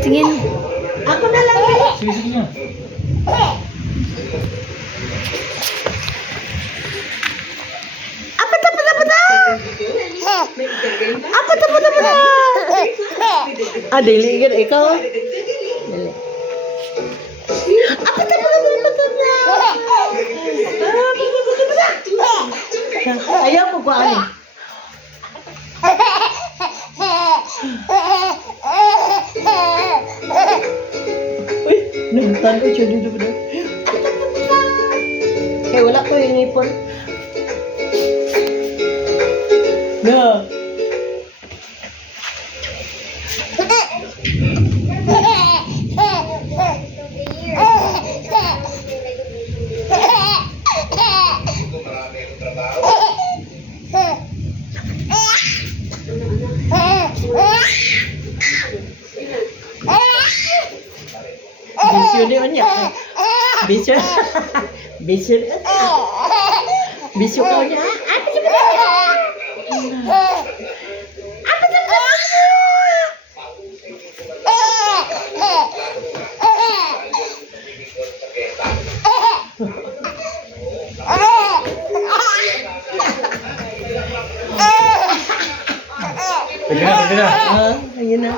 Tingin. Ako na lang eh. Sige, sige na. Apat. Ah, dili gan ikaw. Dili. Apat. Ayaw ko ba ani? Uy, nuntan ko siya dito ba? Kaya wala ko yung ipon. Na. Bisyo ni Onya. Bisyo. Bisyo. Bisyo ka Onya. Apa sih Sige na, sige na. ayun na.